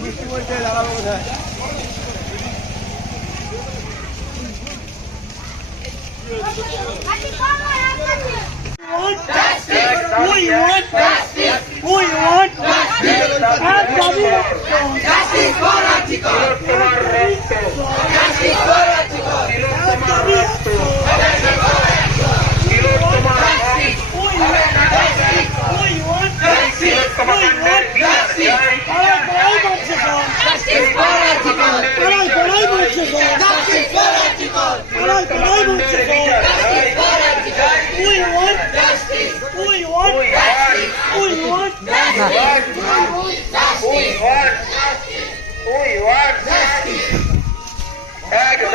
বৃষ্টি পড়ছে দাঁড়াবো কোথায় Who you want? Who you want? আর দাবি তোমার রক্ত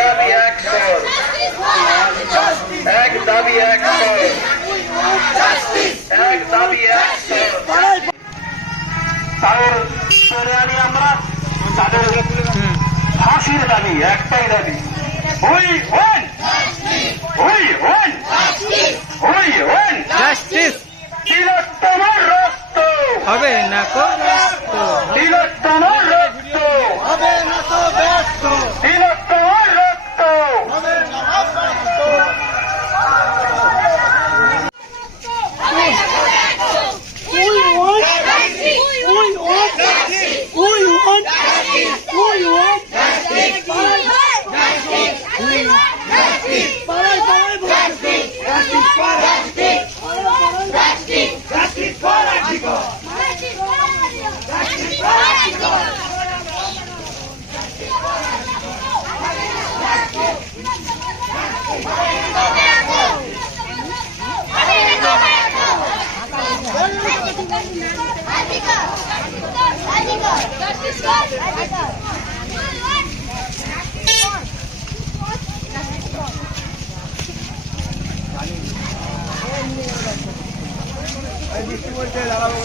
দাবি এক সর এক দাবি এক সর এক দাবি এক পাড়ায় তাদের করে আনি আমরা তাদের ফাঁসির দাবি একটাই দাবি। ওই ওই ওই জাস্টিস তোমার রক্ত। হবে না কো? বৃষ্টি পড়ছে দাঁড়াবো.